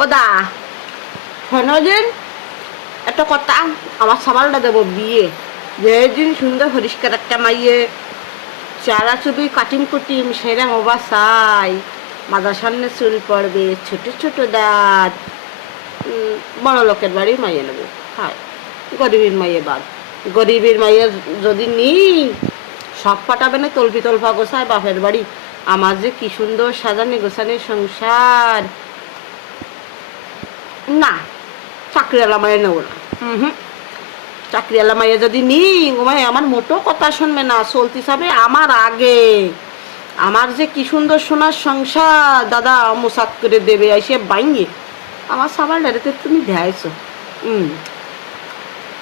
ও দা, শোনো দিন একটা কথা, আমার সামালটা দেবো বিয়ে। যেদিন সুন্দর পরিষ্কার একটা মাইয়ে, চারা চুবি কাটিং কুটিম সেরা মোবা চাই, মাদার সামনে চুল পড়বে, ছোট ছোট দাঁত, বড় লোকের বাড়ি মাইয়ে নেবো। হায়, গরিবের মাইয়ে বাদ। গরিবের মাইয়ে যদি নিই, সব পাঠাবে না তলপি তলপা গোছায় বাপের বাড়ি। আমার যে কি সুন্দর সাজানি গোছানি সংসার। না, চাকরিওয়ালা মাইয়ে নেবো না। হুম, চাকরিওয়ালা মাইয়া যদি নিই, মাই আমার মোটো কথা শুনবে না, চলতে যাবে আমার আগে। আমার যে কি সুন্দর সোনার সংসার, দাদা মোসাক করে দেবে এসে বাইঙে। আমার সবার ডাইরেতে তুমি দেখাইছো।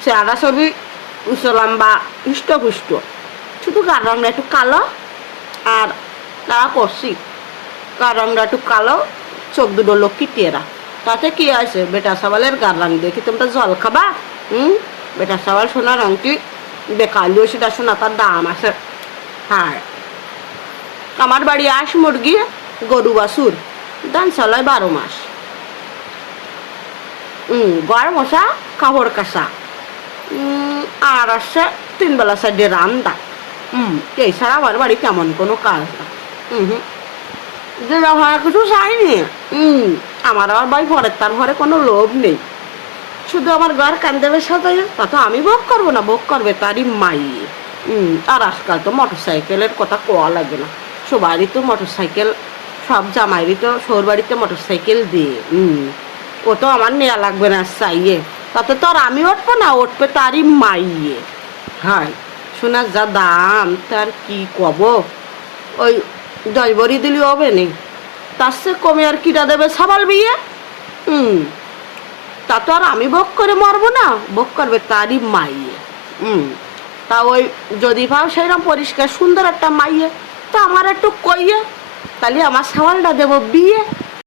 চেহারা ছবি উঁচু লম্বা, হৃষ্টপুষ্ট, শুধু গার রঙটা একটু কালো, আর তারা করছি গার রঙটা একটু কালো, চোখ দুটো লক্ষ্মী টেরা। তাতে কি আছে, বেটা সাবালের গার রঙ দেখি তোমরা জল খাবা? বেটা সাবাল সোনার রঙটি বেকালিও, সেটা সোনা তার দাম আছে। হ্যাঁ, আমার বাড়ি আস মুরগি, গরু বাছুর, দান চালায় 12 মাস। গড় মশা, কাপড় কাঁচা, আর আসছে 3 বেলা সাইডে রান্দা। এই ছাড়া আমার বাড়ি তেমন কোনো কাজ না। যে ব্যবহার কিছু চাইনি। আমার আবার ভাই ঘরের তার ঘরে কোনো লোভ নেই। শুধু আমার ঘর কান্দেবে সাজাই, তা তো আমি ভোগ করবো না, ভোগ করবে তারই মাই। আর আজকাল তো মোটর সাইকেলের কথা কোয়া লাগে না, সবারই তো মোটর সাইকেল, সব জামাইরই তো শোর বাড়িতে মোটর সাইকেল দিয়ে। ও তো আমার নেওয়া লাগবে না চাইয়ে, তাতে তো আর আমি উঠবো না, উঠবে তারই মাইয়ে। হায়, সোনার যা দাম, তার কি কব। ওই 10 ভরি দিলি হবে নেই, তার সে কমে আর কিটা দেবে সাবাল বিয়ে। তা তো আর আমি ভোগ করে মরবো না, ভোগ করবে তারই মাইয়ে। তা ওই যদি ভাব সেইরকম পরিষ্কার সুন্দর একটা মাইয়ে, তা আমার একটু কইয়ে, তাহলে আমার সাওয়ালটা দেবো বিয়ে।